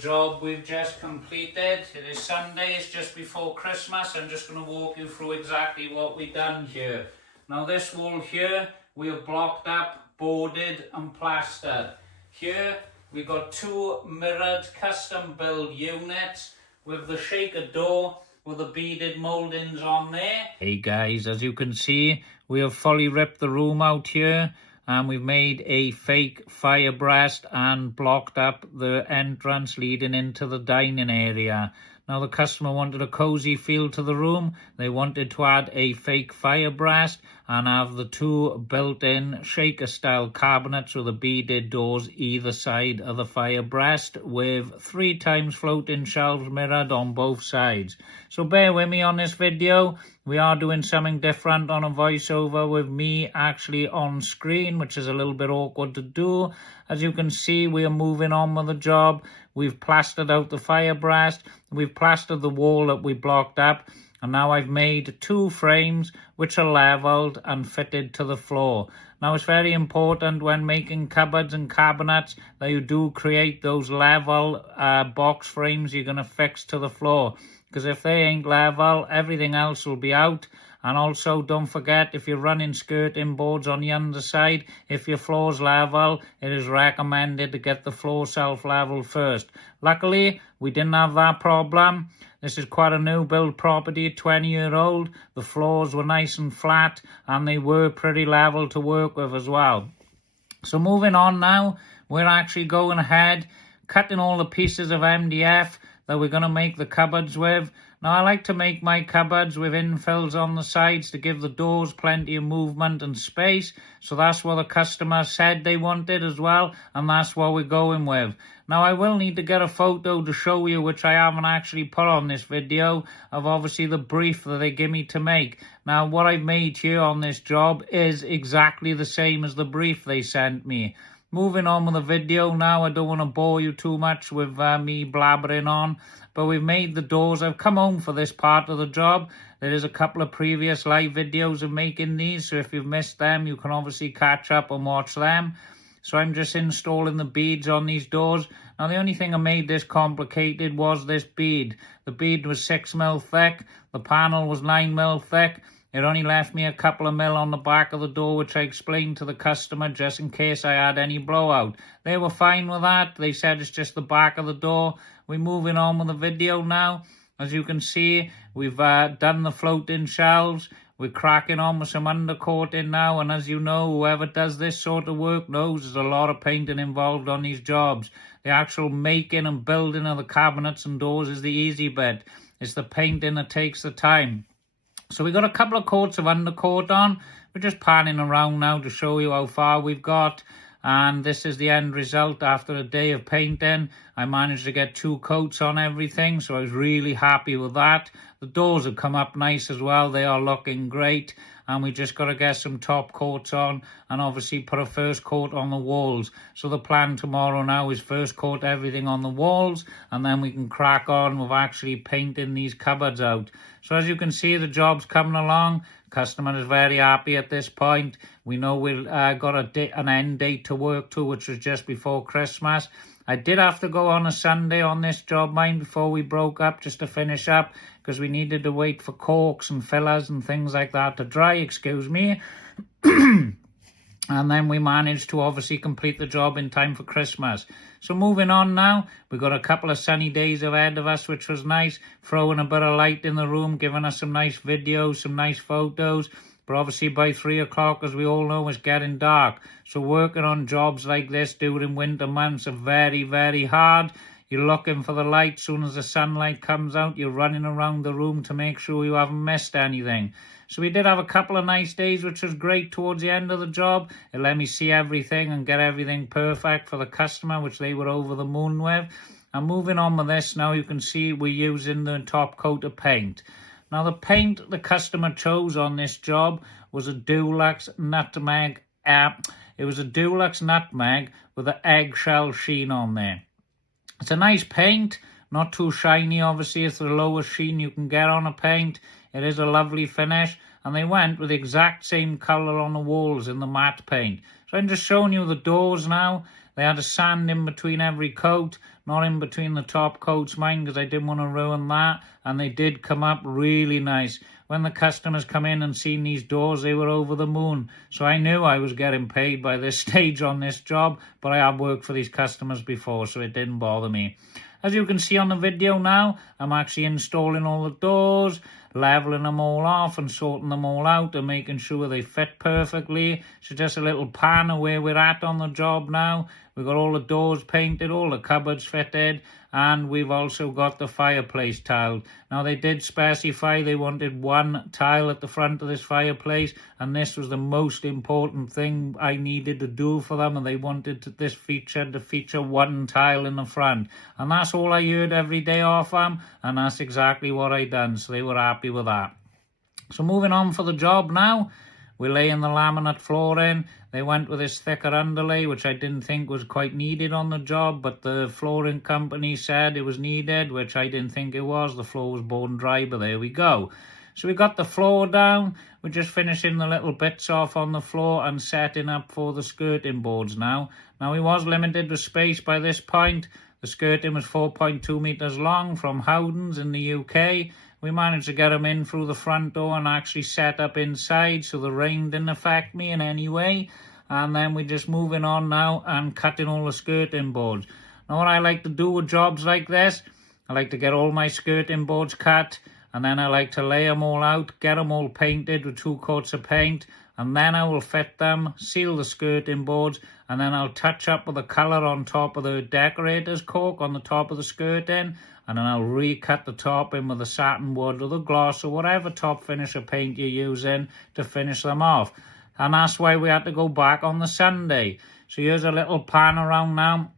job we've just completed. It is Sunday, it's just before Christmas. I'm just going to walk you through exactly what we've done here. Now this wall here, we have blocked up, boarded and plastered. Here we got two mirrored custom build units with the shaker door with the beaded mouldings on there. Hey guys, as you can see, we have fully ripped the room out here. And we've made a fake fire breast and blocked up the entrance leading into the dining area. Now the customer wanted a cozy feel to the room. They wanted to add a fake fire breast and have the two built-in shaker style cabinets with the beaded doors either side of the fire breast with 3 times floating shelves mirrored on both sides. So bear with me on this video. We are doing something different on a voiceover with me actually on screen, which is a little bit awkward to do. As you can see, we are moving on with the job. We've plastered out the fire breast. We've plastered the wall that we blocked up. And now I've made 2 frames which are levelled and fitted to the floor. Now it's very important when making cupboards and cabinets that you do create those level box frames you're going to fix to the floor. Because if they ain't level, everything else will be out. And also don't forget, if you're running skirting boards on the underside, if your floor's level, it is recommended to get the floor self-level first. Luckily, we didn't have that problem. This is quite a new build property, 20-year-old. The floors were nice and flat and they were pretty level to work with as well. So moving on now, we're actually going ahead, cutting all the pieces of MDF that we're going to make the cupboards with. Now I like to make my cupboards with infills on the sides to give the doors plenty of movement and space. So that's what the customer said they wanted as well, and that's what we're going with. Now I will need to get a photo to show you, which I haven't actually put on this video, of obviously the brief that they give me to make. Now what I've made here on this job is exactly the same as the brief they sent me. Moving on with the video now, I don't want to bore you too much with me blabbering on, but we've made the doors. I've come home for this part of the job. There is a couple of previous live videos of making these, so if you've missed them, you can obviously catch up and watch them. So I'm just installing the beads on these doors. Now the only thing that made this complicated was this bead. The bead was 6mm thick, the panel was 9mm thick. It only left me a couple of mil on the back of the door, which I explained to the customer just in case I had any blowout. They were fine with that. They said it's just the back of the door. We're moving on with the video now. As you can see, we've done the floating shelves. We're cracking on with some undercoating now. And as you know, whoever does this sort of work knows there's a lot of painting involved on these jobs. The actual making and building of the cabinets and doors is the easy bit. It's the painting that takes the time. So we got a couple of coats of undercoat on. We're just panning around now to show you how far we've got. And this is the end result after a day of painting. I managed to get 2 coats on everything, so I was really happy with that. The doors have come up nice as well. They are looking great. And we just got to get some top coats on and obviously put a first coat on the walls. So the plan tomorrow now is first coat everything on the walls, and then we can crack on with actually painting these cupboards out. So as you can see, the job's coming along. Customer is very happy at this point. We know we've got an end date to work to, which was just before Christmas. I did have to go on a Sunday on this job, mine, before we broke up, just to finish up, because we needed to wait for corks and fillers and things like that to dry, excuse me. And then we managed to obviously complete the job in time for Christmas. So moving on now, we've got a couple of sunny days ahead of us, which was nice, throwing a bit of light in the room, giving us some nice videos, some nice photos. But obviously by 3 o'clock, as we all know, it's getting dark. So working on jobs like this during winter months are very, very hard. You're looking for the light. As soon as the sunlight comes out, you're running around the room to make sure you haven't missed anything. So we did have a couple of nice days, which was great towards the end of the job. It let me see everything and get everything perfect for the customer, which they were over the moon with. And moving on with this now, you can see we're using the top coat of paint. Now the paint the customer chose on this job was a Dulux Nutmeg. It was a Dulux Nutmeg with an eggshell sheen on there. It's a nice paint, not too shiny. Obviously, it's the lowest sheen you can get on a paint. It is a lovely finish, and they went with the exact same colour on the walls in the matte paint. So I'm just showing you the doors now. They had a sand in between every coat, not in between the top coats, mind, because I didn't want to ruin that. And they did come up really nice. When the customers come in and seen these doors, they were over the moon. So I knew I was getting paid by this stage on this job, but I have worked for these customers before, so it didn't bother me. As you can see on the video now, I'm actually installing all the doors, leveling them all off and sorting them all out and making sure they fit perfectly. So just a little pan of where we're at on the job now. We've got all the doors painted, all the cupboards fitted, and we've also got the fireplace tiled. Now they did specify they wanted one tile at the front of this fireplace, and this was the most important thing I needed to do for them, and they wanted this feature to feature one tile in the front. And that's all I heard every day off them, and that's exactly what I done, so they were happy with that. So moving on for the job now. We're laying the laminate flooring. They went with this thicker underlay, which I didn't think was quite needed on the job, but the flooring company said it was needed, which I didn't think it was. The floor was bone dry, but there we go. So we got the floor down. We're just finishing the little bits off on the floor and setting up for the skirting boards now. Now, we was limited to space by this point. The skirting was 4.2 metres long from Howden's in the UK. We managed to get them in through the front door and actually set up inside, so the rain didn't affect me in any way. And then we're just moving on now and cutting all the skirting boards. Now, what I like to do with jobs like this, I like to get all my skirting boards cut, and then I like to lay them all out, get them all painted with 2 coats of paint, and then I will fit them, seal the skirting boards, and then I'll touch up with the colour on top of the decorator's cork on the top of the skirting, and then I'll recut the top in with the satin wood or the gloss or whatever top finisher paint you're using to finish them off. And that's why we had to go back on the Sunday. So here's a little pan around now,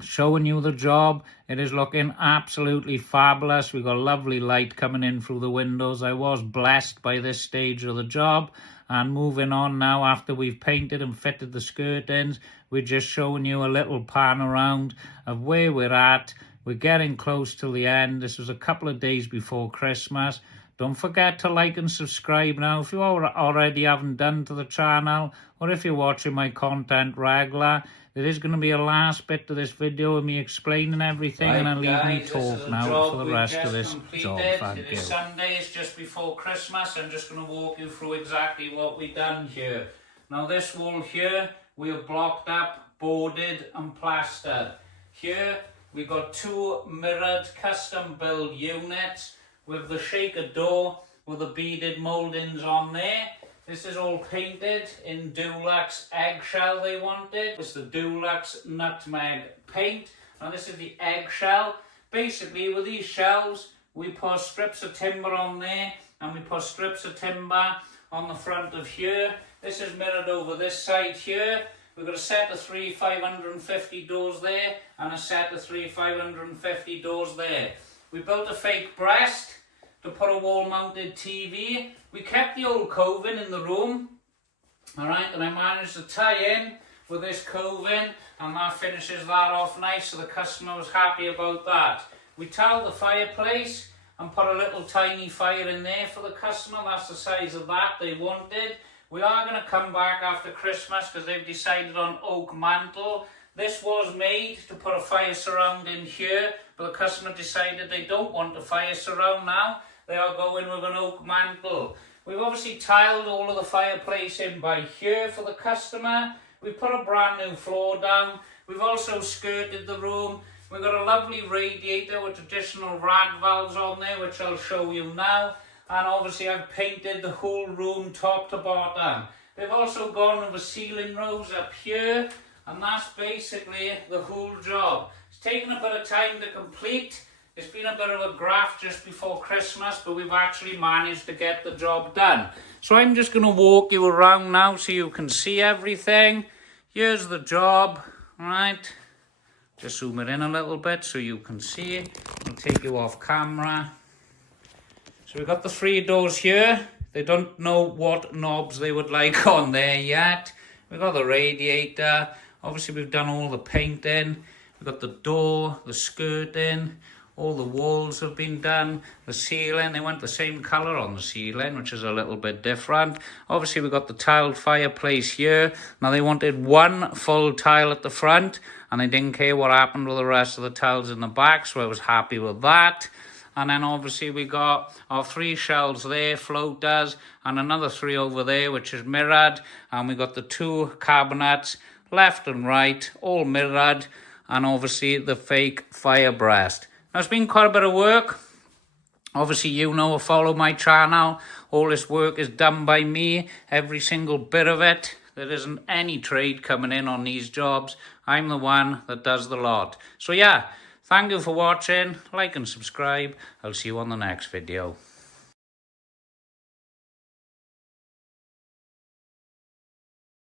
showing you the job. It is looking absolutely fabulous. We've got lovely light coming in through the windows. I was blessed by this stage of the job. And moving on now, after we've painted and fitted the skirtings, we're just showing you a little pan around of where we're at. We're getting close to the end. This was a couple of days before Christmas. Don't forget to like and subscribe now if you already haven't done to the channel, or if you're watching my content regular. There is going to be a last bit to this video of me explaining everything, and I'll leave me talk now for the rest of this job. Thank you. It is Sunday, it's just before Christmas. I'm just going to walk you through exactly what we've done here. Now, this wall here, we have blocked up, boarded and plastered. Here, we got 2 mirrored custom build units with the shaker door with the beaded mouldings on there. This is all painted in Dulux eggshell they wanted. It's the Dulux nutmeg paint. And this is the eggshell. Basically, with these shelves, we put strips of timber on there, and we put strips of timber on the front of here. This is mirrored over this side here. We've got a set of 3 550 doors there, and a set of 3 550 doors there. We built a fake breast to put a wall-mounted TV. We kept the old coving in the room, alright, and I managed to tie in with this coving, and that finishes that off nice, so the customer was happy about that. We tiled the fireplace and put a little tiny fire in there for the customer. That's the size of that they wanted. We are going to come back after Christmas because they've decided on oak mantle. This was made to put a fire surround in here, but the customer decided they don't want a fire surround now. They are going with an oak mantle. We've obviously tiled all of the fireplace in by here for the customer. We've put a brand new floor down. We've also skirted the room. We've got a lovely radiator with traditional rad valves on there, which I'll show you now. And obviously I've painted the whole room top to bottom. They've also gone with the ceiling rows up here, and that's basically the whole job. It's taken a bit of time to complete. It's been a bit of a graft just before Christmas, but we've actually managed to get the job done. So I'm just going to walk you around now so you can see everything. Here's the job, right? Just zoom it in a little bit so you can see it. I'll take you off camera. So we've got the 3 doors here. They don't know what knobs they would like on there yet. We've got the radiator. Obviously we've done all the painting. We've got the door, the skirting, All the walls have been done. The ceiling, they went the same colour on the ceiling, which is a little bit different. Obviously, we've got the tiled fireplace here. Now, they wanted one full tile at the front, and they didn't care what happened with the rest of the tiles in the back, so I was happy with that. And then obviously we got our 3 shelves there, floaters, and another 3 over there, which is mirrored. And we got the 2 cabinets, left and right, all mirrored. And obviously the fake fire breast. Now, it's been quite a bit of work. Obviously, you know, follow my channel. All this work is done by me, every single bit of it. There isn't any trade coming in on these jobs. I'm the one that does the lot. So yeah, thank you for watching. Like and subscribe. I'll see you on the next video.